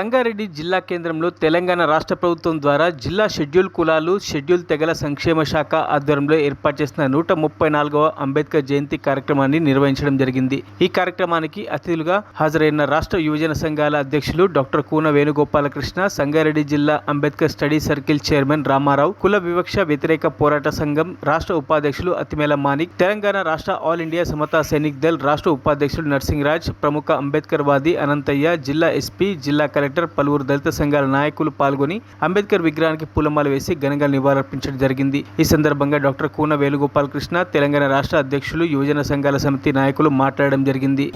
సంగారెడ్డి జిల్లా కేంద్రంలో తెలంగాణ రాష్ట్ర ప్రభుత్వం ద్వారా జిల్లా షెడ్యూల్ కులాలు షెడ్యూల్ తెగల సంక్షేమ శాఖ ఆధ్వర్యంలో ఏర్పాటు చేసిన 134వ అంబేద్కర్ జయంతి కార్యక్రమాన్ని నిర్వహించడం జరిగింది. ఈ కార్యక్రమానికి అతిథులుగా హాజరైన రాష్ట్ర యువజన సంఘాల అధ్యక్షులు డాక్టర్ కూన వేణుగోపాలకృష్ణ, సంగారెడ్డి జిల్లా Ambedkar study circle chairman Ramarao, కుల వివక్ష వ్యతిరేక పోరాట సంఘం రాష్ట్ర ఉపాధ్యక్షులు అతిమేల మాణిక్, తెలంగాణ రాష్ట్ర ఆల్ ఇండియా సమతా సైనిక్ దళ్ రాష్ట్ర ఉపాధ్యక్షులు నర్సింగ్రాజ్, ప్రముఖ అంబేద్కర్ వాది అనంతయ్య, జిల్లా ఎస్పీ, జిల్లా కలెక్టర్, పలువురు దళిత సంఘాల నాయకులు పాల్గొని అంబేద్కర్ విగ్రహానికి పూలమాల వేసి ఘనంగా నివాళులర్పించడం జరిగింది. ఈ సందర్భంగా డాక్టర్ కూన వేణుగోపాలకృష్ణ, తెలంగాణ రాష్ట్ర అధ్యక్షులు, యువజన సంఘాల సమితి నాయకులు మాట్లాడడం జరిగింది.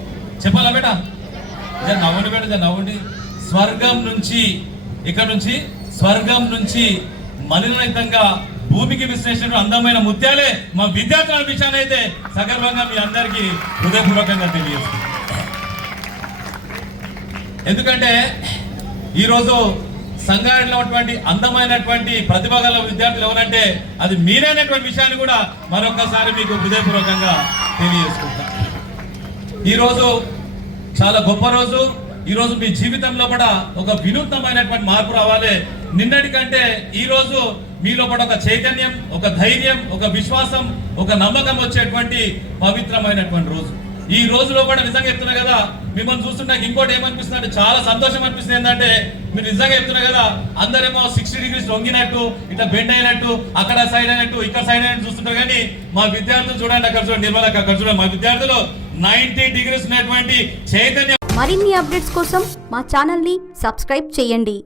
స్వర్గం నుంచి మలినంగా భూమికి విశ్లేషణ అందమైన ముత్యాలే మా విద్యార్థుల విషయాన్ని అయితే సగర్వంగా మీ అందరికీ హృదయపూర్వకంగా తెలియజేస్తుంది. ఎందుకంటే ఈరోజు సంగారెడ్డిలో ఉన్నటువంటి అందమైనటువంటి ప్రతిభ గల విద్యార్థులు ఎవరంటే అది మీరైనటువంటి విషయాన్ని కూడా మరొకసారి మీకు హృదయపూర్వకంగా తెలియజేసుకుంటా. ఈరోజు చాలా గొప్ప రోజు. ఈరోజు మీ జీవితంలో కూడా ఒక వినూత్నమైనటువంటి మార్పు రావాలి. నిన్నటి కంటే ఈరోజు మీలో కూడా ఒక చైతన్యం, ఒక ధైర్యం, ఒక విశ్వాసం, ఒక నమ్మకం వచ్చేటువంటి పవిత్రమైనటువంటి రోజు. ఈ రోజులో కూడా నిజంగా చెప్తున్నా కదా, మిమ్మల్ని చూస్తుంటే ఇంకోటి ఏమనిపిస్తుంది అంటే చాలా సంతోషం అనిపిస్తుంది. ఏంటంటే మీరు నిజంగా చెప్తున్నా కదా, అందరేమో 60 degrees వంగినట్టు, ఇట్లా బెండ్ అయినట్టు, అక్కడ సైడ్ అయినట్టు, ఇక్కడ సైడ్ అయినట్టు చూస్తుంటారు. కానీ మా విద్యార్థులు చూడండి, అక్కడ చూడండి, నిర్మలకి అక్కడ చూడండి, మా విద్యార్థులు 90 degrees ఉన్నటువంటి చైతన్యం. మరిన్ని అప్డేట్స్ కోసం మా ఛానల్ ని సబ్స్క్రైబ్ చేయండి.